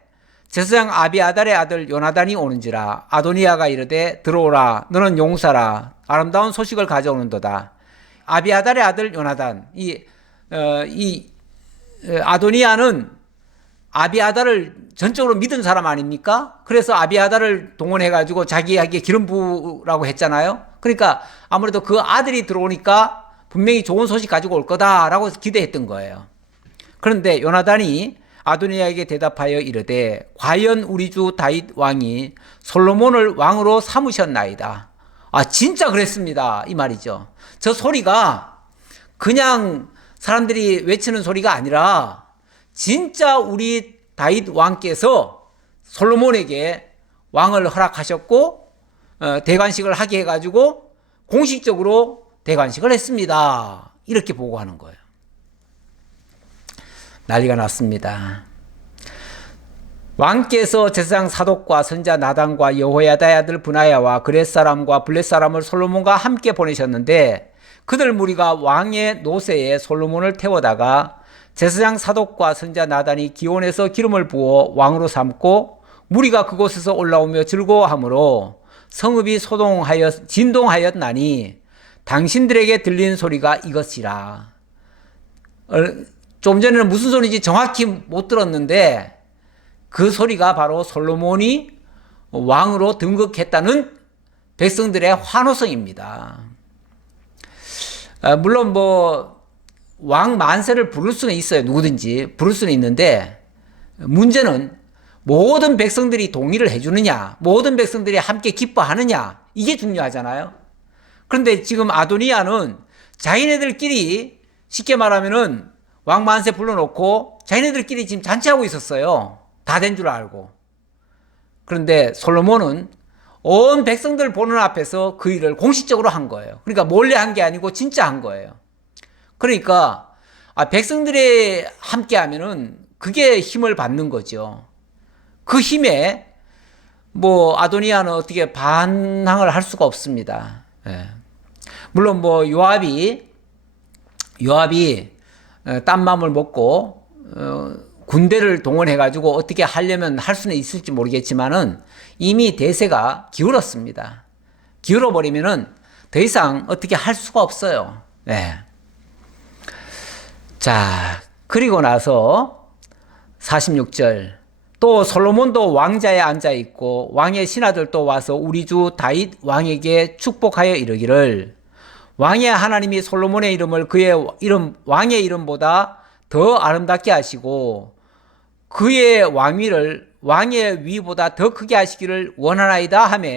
제사장 아비아달의 아들 요나단이 오는지라. 아도니아가 이르되 들어오라, 너는 용사라, 아름다운 소식을 가져오는도다. 아비아달의 아들 요나단, 이 아도니아는 아비아다를 전적으로 믿은 사람 아닙니까? 그래서 아비아다를 동원해가지고 자기에게 기름 부으라고 했잖아요. 그러니까 아무래도 그 아들이 들어오니까 분명히 좋은 소식 가지고 올 거다라고 기대했던 거예요. 그런데 요나단이 아도니아에게 대답하여 이르되 과연 우리 주 다윗 왕이 솔로몬을 왕으로 삼으셨나이다. 아, 진짜 그랬습니다. 이 말이죠. 저 소리가 그냥 사람들이 외치는 소리가 아니라 진짜 우리 다윗 왕께서 솔로몬에게 왕을 허락하셨고 대관식을 하게 해가지고 공식적으로 대관식을 했습니다. 이렇게 보고하는 거예요. 난리가 났습니다. 왕께서 제사장 사독과 선자 나단과 여호야다의 아들 브나야와 그렛 사람과 블렛 사람을 솔로몬과 함께 보내셨는데 그들 무리가 왕의 노새에 솔로몬을 태워다가 제사장 사독과 선자 나단이 기온에서 기름을 부어 왕으로 삼고 무리가 그곳에서 올라오며 즐거워하므로 성읍이 진동하였나니 당신들에게 들린 소리가 이것이라. 좀 전에는 무슨 소리인지 정확히 못 들었는데 그 소리가 바로 솔로몬이 왕으로 등극했다는 백성들의 환호성입니다. 물론 왕 만세를 부를 수는 있어요. 누구든지 부를 수는 있는데 문제는 모든 백성들이 동의를 해주느냐, 모든 백성들이 함께 기뻐하느냐, 이게 중요하잖아요. 그런데 지금 아도니아는 자기네들끼리 쉽게 말하면은 왕 만세 불러놓고 자기네들끼리 지금 잔치하고 있었어요. 다 된 줄 알고. 그런데 솔로몬은 온 백성들 보는 앞에서 그 일을 공식적으로 한 거예요. 그러니까 몰래 한 게 아니고 진짜 한 거예요. 그러니까 백성들이 함께 하면은 그게 힘을 받는 거죠. 그 힘에 아도니아는 어떻게 반항을 할 수가 없습니다. 예. 물론 요압이 딴 마음을 먹고 군대를 동원해가지고 어떻게 하려면 할 수는 있을지 모르겠지만은 이미 대세가 기울었습니다. 기울어버리면은 더 이상 어떻게 할 수가 없어요. 네. 자, 그리고 나서 46절. 또 솔로몬도 왕자에 앉아 있고 왕의 신하들도 와서 우리 주 다윗 왕에게 축복하여 이르기를 왕의 하나님이 솔로몬의 이름을 그의 이름 왕의 이름보다 더 아름답게 하시고 그의 왕위를 왕의 위보다 더 크게 하시기를 원하나이다 하며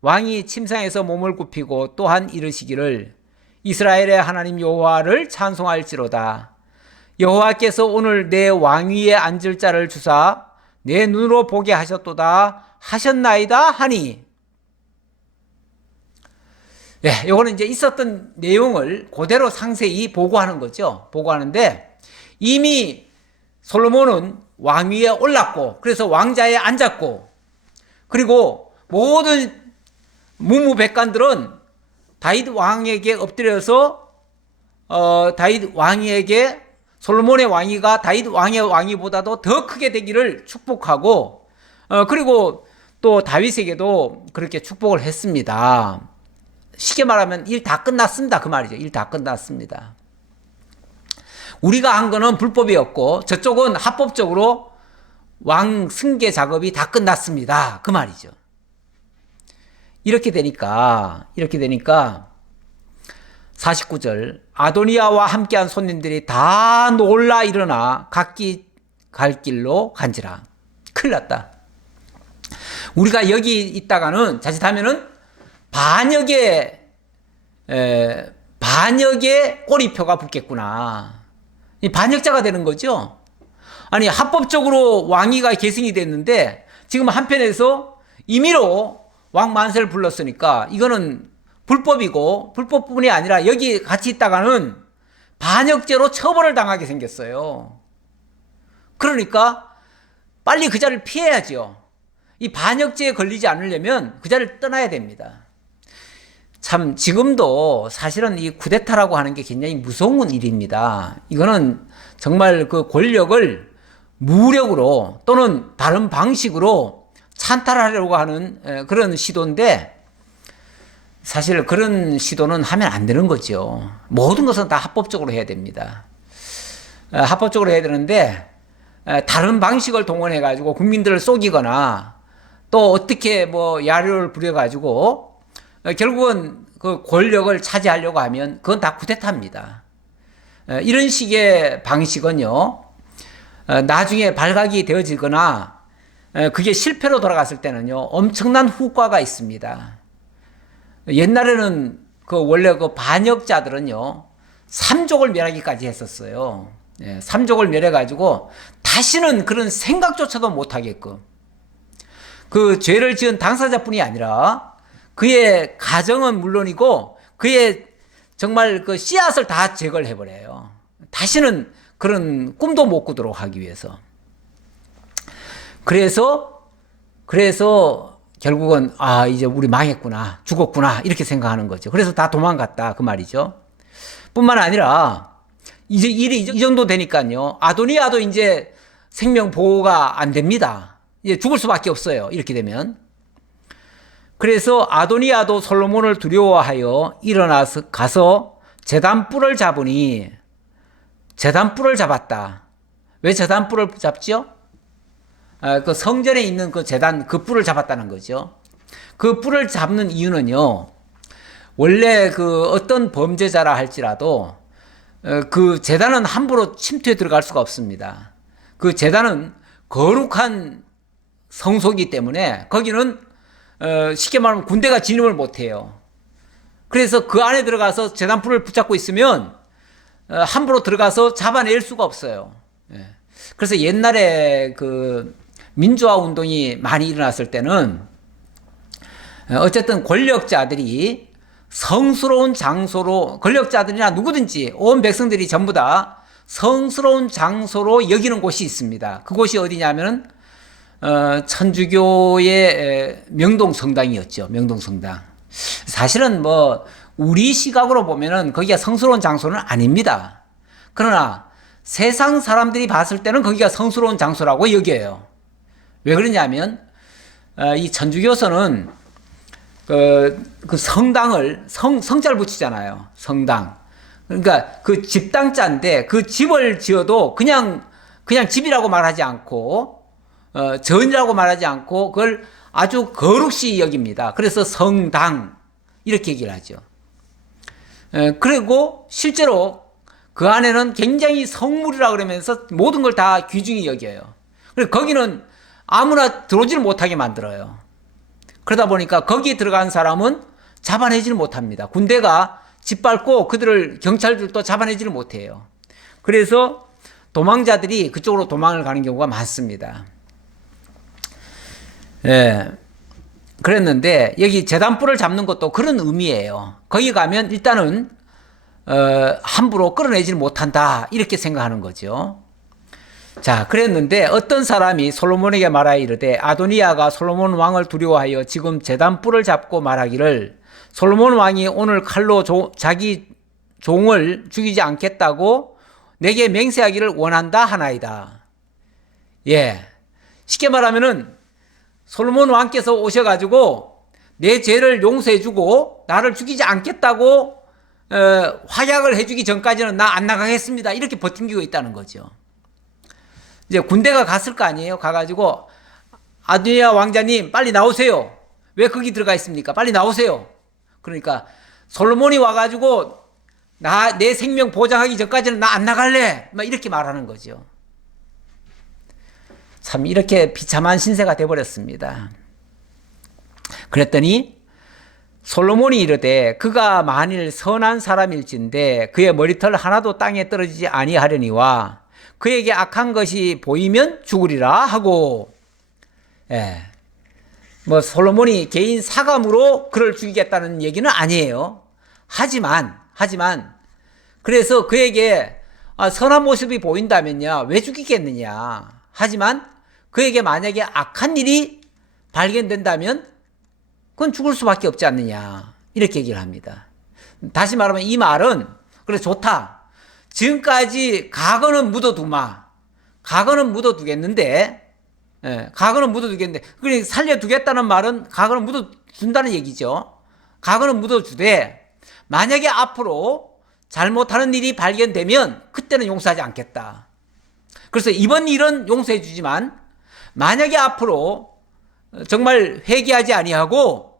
왕이 침상에서 몸을 굽히고 또한 이르시기를 이스라엘의 하나님 여호와를 찬송할지로다. 여호와께서 오늘 내 왕위에 앉을 자를 주사 내 눈으로 보게 하셨도다 하셨나이다 하니. 예, 요거는 이제 있었던 내용을 그대로 상세히 보고하는 거죠. 보고하는데 이미 솔로몬은 왕위에 올랐고 그래서 왕자에 앉았고 그리고 모든 문무백관들은 다윗 왕에게 엎드려서 다윗 왕에게 솔로몬의 왕위가 다윗 왕의 왕위보다도 더 크게 되기를 축복하고 그리고 또 다윗에게도 그렇게 축복을 했습니다. 쉽게 말하면 일 다 끝났습니다. 그 말이죠. 일 다 끝났습니다. 우리가 한 거는 불법이었고 저쪽은 합법적으로 왕 승계 작업이 다 끝났습니다. 그 말이죠. 이렇게 되니까 49절 아도니아와 함께한 손님들이 다 놀라 일어나 각기 갈 길로 간지라. 큰일 났다. 우리가 여기 있다가는 자칫하면은 반역의 꼬리표가 붙겠구나. 반역자가 되는 거죠. 아니 합법적으로 왕위가 계승이 됐는데 지금 한편에서 임의로 왕 만세를 불렀으니까 이거는 불법이고 불법뿐이 아니라 여기 같이 있다가는 반역죄로 처벌을 당하게 생겼어요. 그러니까 빨리 그 자리를 피해야죠. 이 반역죄에 걸리지 않으려면 그 자리를 떠나야 됩니다. 참 지금도 사실은 이 쿠데타라고 하는 게 굉장히 무서운 일입니다. 이거는 정말 그 권력을 무력으로 또는 다른 방식으로 찬탈하려고 하는 그런 시도인데 사실 그런 시도는 하면 안 되는 거죠. 모든 것은 다 합법적으로 해야 됩니다. 합법적으로 해야 되는데 다른 방식을 동원해 가지고 국민들을 속이거나 또 어떻게 뭐 야료를 부려 가지고 결국은 그 권력을 차지하려고 하면 그건 다 쿠데타입니다. 이런 식의 방식은요, 나중에 발각이 되어지거나 그게 실패로 돌아갔을 때는요, 엄청난 후과가 있습니다. 옛날에는 그 원래 그 반역자들은요, 삼족을 멸하기까지 했었어요. 삼족을 멸해가지고 다시는 그런 생각조차도 못하게끔, 그 죄를 지은 당사자뿐이 아니라 그의 가정은 물론이고 그의 정말 그 씨앗을 다 제거를 해버려요. 다시는 그런 꿈도 못 꾸도록 하기 위해서. 그래서 결국은 이제 우리 망했구나, 죽었구나 이렇게 생각하는 거죠. 그래서 다 도망갔다 그 말이죠. 뿐만 아니라 이제 일이 이 정도 되니까요, 아도니아도 이제 생명 보호가 안 됩니다. 이제 죽을 수밖에 없어요, 이렇게 되면. 그래서 아도니아도 솔로몬을 두려워하여 일어나서 가서 제단뿔을 잡으니, 제단뿔을 잡았다. 왜 제단뿔을 잡죠? 그 성전에 있는 그 제단, 그 뿔을 잡았다는 거죠. 그 뿔을 잡는 이유는요, 원래 그 어떤 범죄자라 할지라도 그 제단은 함부로 침투해 들어갈 수가 없습니다. 그 제단은 거룩한 성소이기 때문에 거기는 쉽게 말하면 군대가 진입을 못해요. 그래서 그 안에 들어가서 제단불을 붙잡고 있으면 함부로 들어가서 잡아낼 수가 없어요. 그래서 옛날에 그 민주화 운동이 많이 일어났을 때는 어쨌든 권력자들이 성스러운 장소로, 권력자들이나 누구든지 온 백성들이 전부 다 성스러운 장소로 여기는 곳이 있습니다. 그곳이 어디냐면 천주교의 명동성당이었죠. 명동성당. 사실은 뭐 우리 시각으로 보면은 거기가 성스러운 장소는 아닙니다. 그러나 세상 사람들이 봤을 때는 거기가 성스러운 장소라고 여겨요. 왜 그러냐면 이 천주교서는 그 성당을 성자를 붙이잖아요. 성당. 그러니까 그 집당자인데 그 집을 지어도 그냥 집이라고 말하지 않고 전이라고 말하지 않고 그걸 아주 거룩시 여깁니다. 그래서 성당 이렇게 얘기를 하죠. 그리고 실제로 그 안에는 굉장히 성물이라 그러면서 모든 걸 다 귀중히 여겨요. 그리고 거기는 아무나 들어오지를 못하게 만들어요. 그러다 보니까 거기에 들어간 사람은 잡아내지를 못합니다. 군대가 짓밟고 그들을 경찰들도 잡아내지를 못해요. 그래서 도망자들이 그쪽으로 도망을 가는 경우가 많습니다. 그랬는데 여기 제단뿔을 잡는 것도 그런 의미예요. 거기 가면 일단은 함부로 끌어내지를 못한다 이렇게 생각하는 거죠. 자, 그랬는데 어떤 사람이 솔로몬에게 말하여 이르되 아도니아가 솔로몬 왕을 두려워하여 지금 제단뿔을 잡고 말하기를 솔로몬 왕이 오늘 칼로 자기 종을 죽이지 않겠다고 내게 맹세하기를 원한다 하나이다. 쉽게 말하면은 솔로몬 왕께서 오셔가지고 내 죄를 용서해주고 나를 죽이지 않겠다고 확약을 해주기 전까지는 나 안 나가겠습니다. 이렇게 버팅기고 있다는 거죠. 이제 군대가 갔을 거 아니에요. 가가지고 아도니아 왕자님 빨리 나오세요. 왜 거기 들어가 있습니까? 빨리 나오세요. 그러니까 솔로몬이 와가지고 내 생명 보장하기 전까지는 나 안 나갈래. 막 이렇게 말하는 거죠. 참 이렇게 비참한 신세가 돼버렸습니다. 그랬더니 솔로몬이 이르되 그가 만일 선한 사람일진데 그의 머리털 하나도 땅에 떨어지지 아니하려니와 그에게 악한 것이 보이면 죽으리라 하고, 뭐 솔로몬이 개인 사감으로 그를 죽이겠다는 얘기는 아니에요. 하지만 그래서 그에게 선한 모습이 보인다면야 왜 죽이겠느냐. 하지만 그에게 만약에 악한 일이 발견된다면 그건 죽을 수밖에 없지 않느냐 이렇게 얘기를 합니다. 다시 말하면 이 말은 그래 좋다. 지금까지 과거는 묻어두마. 과거는 묻어두겠는데, 그러니까 살려두겠다는 말은 과거는 묻어둔다는 얘기죠. 과거는 묻어주되 만약에 앞으로 잘못하는 일이 발견되면 그때는 용서하지 않겠다. 그래서 이번 일은 용서해 주지만 만약에 앞으로 정말 회개하지 아니하고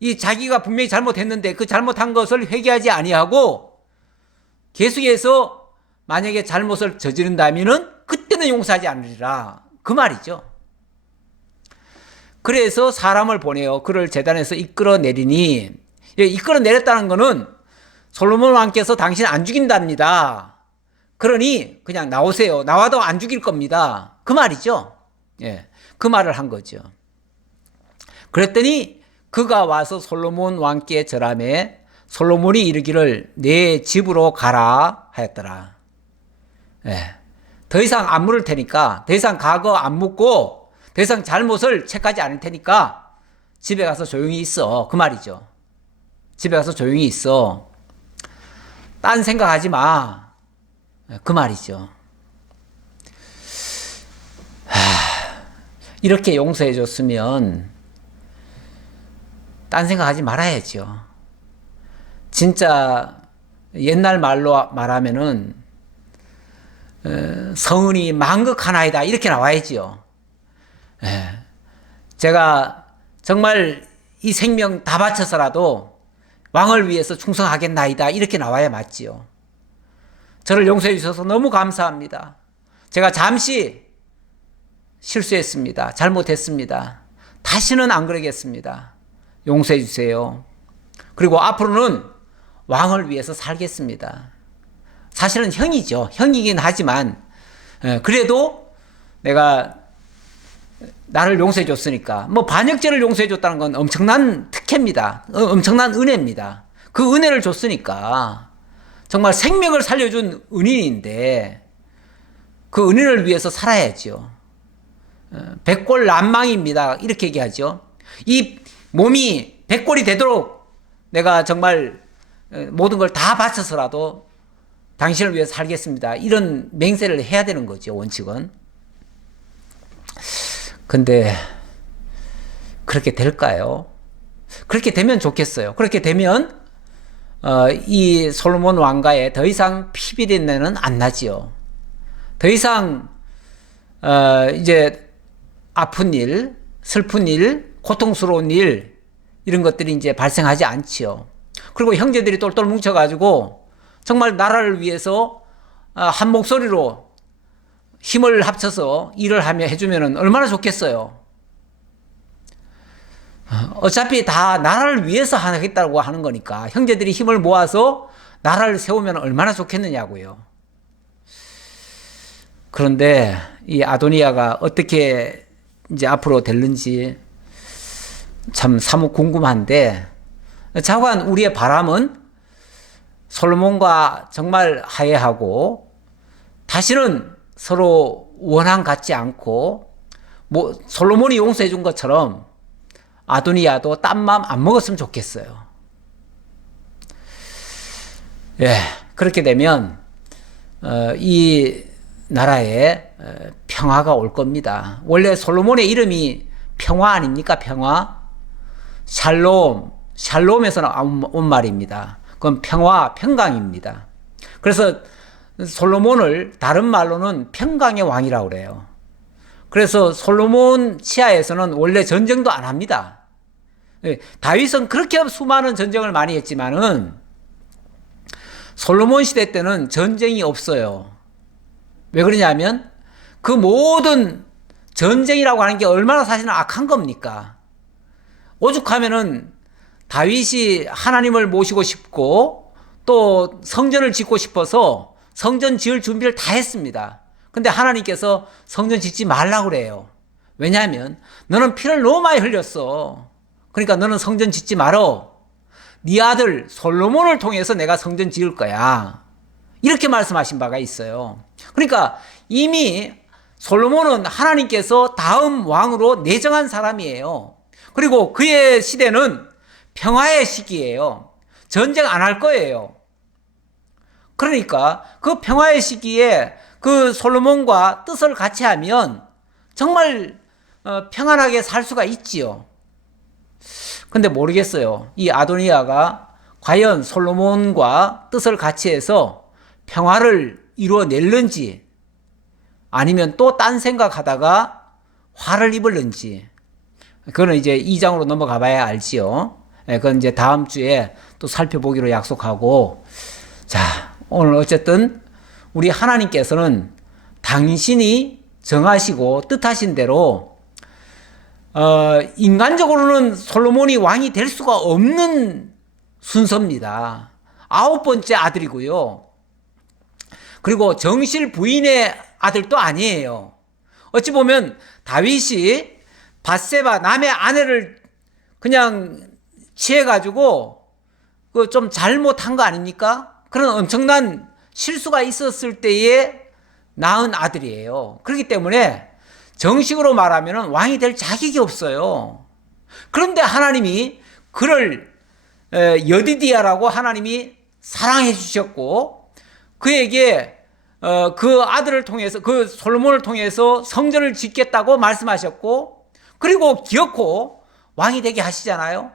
이 자기가 분명히 잘못했는데 그 잘못한 것을 회개하지 아니하고 계속해서 만약에 잘못을 저지른다면은 그때는 용서하지 않으리라. 그 말이죠. 그래서 사람을 보내어 그를 제단에서 이끌어내리니, 이끌어내렸다는 것은 솔로몬 왕께서 당신 안 죽인답니다. 그러니 그냥 나오세요. 나와도 안 죽일 겁니다. 그 말이죠. 예, 그 말을 한 거죠. 그랬더니 그가 와서 솔로몬 왕께 절하매 솔로몬이 이르기를 내 집으로 가라 하였더라. 예, 더 이상 안 물을 테니까, 더 이상 과거 안 묻고 더 이상 잘못을 책하지 않을 테니까 집에 가서 조용히 있어. 그 말이죠. 집에 가서 조용히 있어. 딴 생각하지 마. 그 말이죠. 이렇게 용서해 줬으면 딴 생각하지 말아야죠. 진짜 옛날 말로 말하면은 성은이 망극하나이다 이렇게 나와야지요. 제가 정말 이 생명 다 바쳐서라도 왕을 위해서 충성하겠나이다 이렇게 나와야 맞지요. 저를 용서해 주셔서 너무 감사합니다. 제가 잠시 실수했습니다. 잘못했습니다. 다시는 안 그러겠습니다. 용서해 주세요. 그리고 앞으로는 왕을 위해서 살겠습니다. 사실은 형이죠. 형이긴 하지만 그래도 내가 나를 용서해 줬으니까, 뭐 반역죄를 용서해 줬다는 건 엄청난 특혜입니다. 엄청난 은혜입니다. 그 은혜를 줬으니까 정말 생명을 살려준 은인인데 그 은인을 위해서 살아야죠. 백골난망입니다. 이렇게 얘기하죠. 이 몸이 백골이 되도록 내가 정말 모든 걸 다 바쳐서라도 당신을 위해서 살겠습니다. 이런 맹세를 해야 되는 거죠. 원칙은. 근데 그렇게 될까요? 그렇게 되면 좋겠어요. 그렇게 되면 이 솔로몬 왕가에 더 이상 피비린내는 안 나지요. 더 이상 이제 아픈 일, 슬픈 일, 고통스러운 일 이런 것들이 이제 발생하지 않지요. 그리고 형제들이 똘똘 뭉쳐가지고 정말 나라를 위해서 한 목소리로 힘을 합쳐서 일을 하며 해주면 얼마나 좋겠어요. 어차피 다 나라를 위해서 하겠다고 하는 거니까 형제들이 힘을 모아서 나라를 세우면 얼마나 좋겠느냐고요. 그런데 이 아도니아가 어떻게 이제 앞으로 될는지 참 사뭇 궁금한데, 자관 우리의 바람은 솔로몬과 정말 화해하고 다시는 서로 원한 갖지 않고, 뭐 솔로몬이 용서해 준 것처럼 아도니아도 딴 마음 안 먹었으면 좋겠어요. 예, 그렇게 되면 이 나라에 평화가 올 겁니다. 원래 솔로몬의 이름이 평화 아닙니까? 평화. 샬롬에서 온 말입니다. 그건 평화, 평강입니다. 그래서 솔로몬을 다른 말로는 평강의 왕이라고 그래요. 그래서 솔로몬 치하에서는 원래 전쟁도 안 합니다. 다윗은 그렇게 수많은 전쟁을 많이 했지만은 솔로몬 시대 때는 전쟁이 없어요. 왜 그러냐면 그 모든 전쟁이라고 하는 게 얼마나 사실은 악한 겁니까? 오죽하면은 다윗이 하나님을 모시고 싶고 또 성전을 짓고 싶어서 성전 지을 준비를 다 했습니다. 근데 하나님께서 성전 짓지 말라고 그래요. 왜냐하면 너는 피를 너무 많이 흘렸어. 그러니까 너는 성전 짓지 말어. 네 아들 솔로몬을 통해서 내가 성전 지을 거야. 이렇게 말씀하신 바가 있어요. 그러니까 이미 솔로몬은 하나님께서 다음 왕으로 내정한 사람이에요. 그리고 그의 시대는 평화의 시기예요. 전쟁 안 할 거예요. 그러니까 그 평화의 시기에 그 솔로몬과 뜻을 같이 하면 정말 평안하게 살 수가 있지요. 근데 모르겠어요. 이 아도니아가 과연 솔로몬과 뜻을 같이 해서 평화를 이루어낼는지 아니면 또 딴 생각하다가 화를 입을는지 그거는 이제 2장으로 넘어가 봐야 알지요. 그건 이제 다음 주에 또 살펴보기로 약속하고, 자, 오늘 어쨌든 우리 하나님께서는 당신이 정하시고 뜻하신 대로 인간적으로는 솔로몬이 왕이 될 수가 없는 순서입니다. 9번째 아들이고요. 그리고 정실 부인의 아들도 아니에요. 어찌 보면 다윗이 밧세바 남의 아내를 그냥 취해가지고 그 좀 잘못한 거 아닙니까? 그런 엄청난 실수가 있었을 때에 낳은 아들이에요. 그렇기 때문에 정식으로 말하면 왕이 될 자격이 없어요. 그런데 하나님이 그를 여디디아라고 하나님이 사랑해 주셨고 그에게 그 아들을 통해서 그 솔로몬을 통해서 성전을 짓겠다고 말씀하셨고 그리고 기어코 왕이 되게 하시잖아요.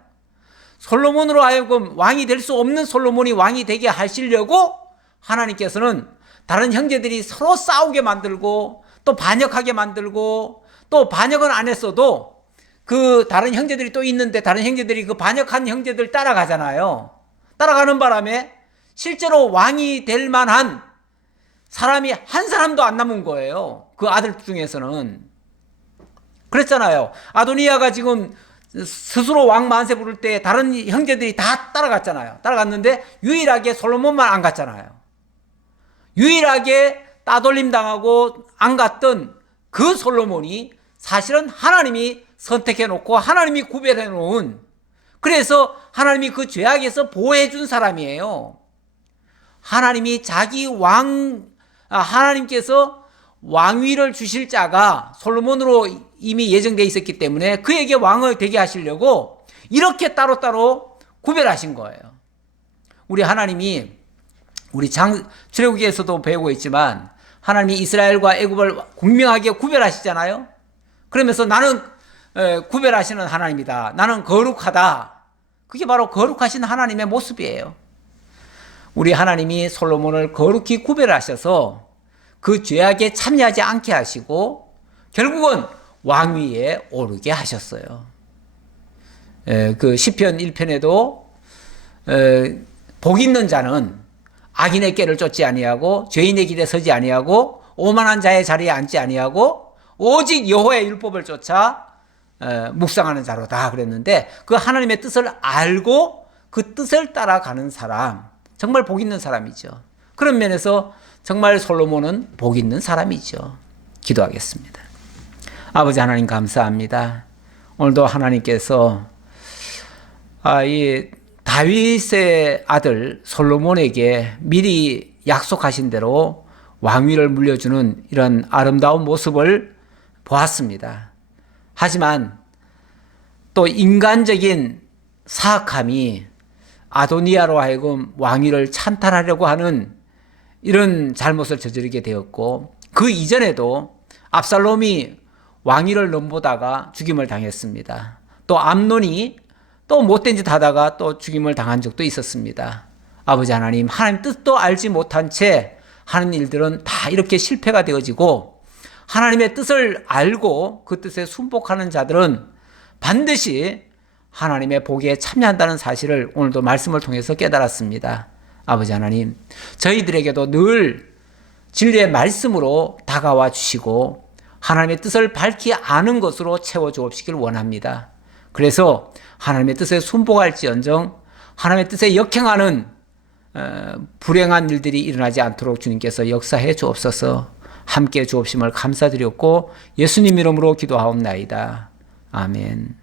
솔로몬으로 하여금 왕이 될 수 없는 솔로몬이 왕이 되게 하시려고 하나님께서는 다른 형제들이 서로 싸우게 만들고 또 반역하게 만들고 또 반역은 안 했어도 그 다른 형제들이 또 있는데 다른 형제들이 그 반역한 형제들 따라가잖아요. 따라가는 바람에 실제로 왕이 될 만한 사람이 한 사람도 안 남은 거예요. 그 아들 중에서는. 그랬잖아요. 아도니아가 지금 스스로 왕 만세 부를 때 다른 형제들이 다 따라갔잖아요. 따라갔는데 유일하게 솔로몬만 안 갔잖아요. 유일하게 따돌림 당하고 안 갔던 그 솔로몬이 사실은 하나님이 선택해 놓고 하나님이 구별해 놓은, 그래서 하나님이 그 죄악에서 보호해 준 사람이에요. 하나님이 하나님께서 왕위를 주실 자가 솔로몬으로 이미 예정되어 있었기 때문에 그에게 왕을 되게 하시려고 이렇게 따로따로 구별하신 거예요. 우리 하나님이 우리 출애굽기에서도 배우고 있지만 하나님이 이스라엘과 애굽을 분명하게 구별하시잖아요. 그러면서 나는 구별하시는 하나님이다. 나는 거룩하다. 그게 바로 거룩하신 하나님의 모습이에요. 우리 하나님이 솔로몬을 거룩히 구별하셔서 그 죄악에 참여하지 않게 하시고 결국은 왕위에 오르게 하셨어요. 그 시편 1편에도 복 있는 자는 악인의 꾀를 쫓지 아니하고 죄인의 길에 서지 아니하고 오만한 자의 자리에 앉지 아니하고 오직 여호와의 율법을 쫓아 묵상하는 자로다 그랬는데 그 하나님의 뜻을 알고 그 뜻을 따라가는 사람, 정말 복 있는 사람이죠. 그런 면에서 정말 솔로몬은 복 있는 사람이죠. 기도하겠습니다. 아버지 하나님 감사합니다. 오늘도 하나님께서 이 다윗의 아들 솔로몬에게 미리 약속하신 대로 왕위를 물려주는 이런 아름다운 모습을 보았습니다. 하지만 또 인간적인 사악함이 아도니아로 하여금 왕위를 찬탈하려고 하는 이런 잘못을 저지르게 되었고 그 이전에도 압살롬이 왕위를 넘보다가 죽임을 당했습니다. 또 암논이 또 못된 짓 하다가 또 죽임을 당한 적도 있었습니다. 아버지 하나님, 하나님 뜻도 알지 못한 채 하는 일들은 다 이렇게 실패가 되어지고 하나님의 뜻을 알고 그 뜻에 순복하는 자들은 반드시 하나님의 복에 참여한다는 사실을 오늘도 말씀을 통해서 깨달았습니다. 아버지 하나님, 저희들에게도 늘 진리의 말씀으로 다가와 주시고 하나님의 뜻을 밝히 아는 것으로 채워주옵시길 원합니다. 그래서 하나님의 뜻에 순복할지언정 하나님의 뜻에 역행하는 불행한 일들이 일어나지 않도록 주님께서 역사해 주옵소서. 함께 주옵심을 감사드렸고 예수님 이름으로 기도하옵나이다. 아멘.